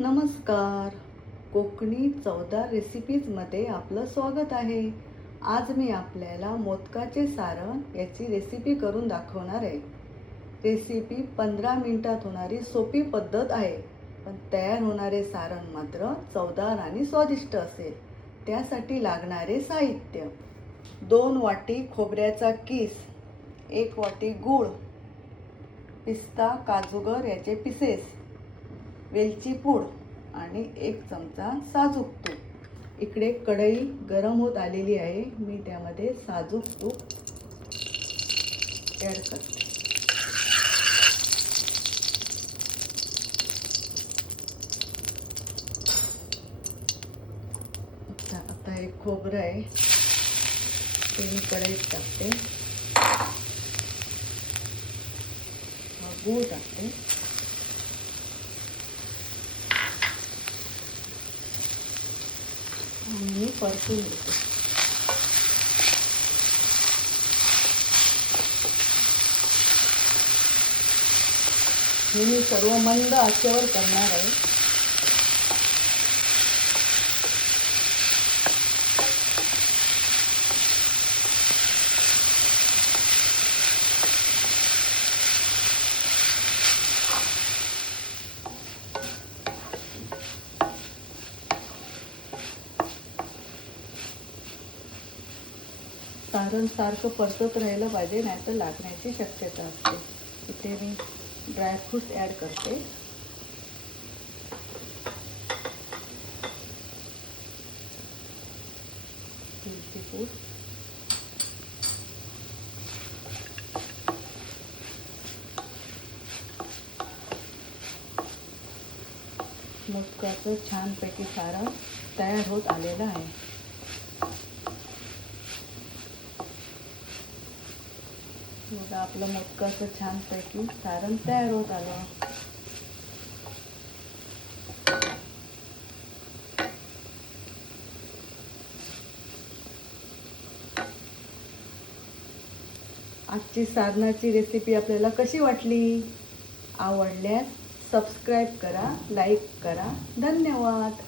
नमस्कार. कोकणी चवदार रेसिपीजमध्ये आपलं स्वागत आहे. आज मी आपल्याला मोदकाचे सारण याची रेसिपी करून दाखवणार आहे. रेसिपी 15 मिनिटात होणारी सोपी पद्धत आहे, पण तयार होणारे सारण मात्र चवदार आणि स्वादिष्ट असेल. त्यासाठी लागणारे साहित्य: 2 वाटी खोबऱ्याचा किस, 1 वाटी गूळ, पिस्ता काजूगर याचे पिसेस, वेलची पूड आणि 1 चमचा साजूक तूप. इकडे कढई गरम होत आलेली आहे. मी त्यामध्ये साजूक तूप ॲड करते. आता हे खोबरं आहे ते मी कढईत टाकते. गूळ टाकते. आणि परतून घेते. हे मी सर्व मंद आचेवर करणार आहे. सारण सारखं परतत राहिलं पाहिजे, नाहीतर लागण्याची शक्यता असते. इथे मी ड्रायफ्रूट्स ॲड करते. वेलची पूड, मोदकाचं छानपैकी सारण तयार होत आलेलं आहे. बघा, आपलं मोदकाचं छानपैकी सारण तयार होत आलं. आजची सारणाची रेसिपी आपल्याला कशी वाटली? आवडल्यास सबस्क्राईब करा, लाईक करा. धन्यवाद.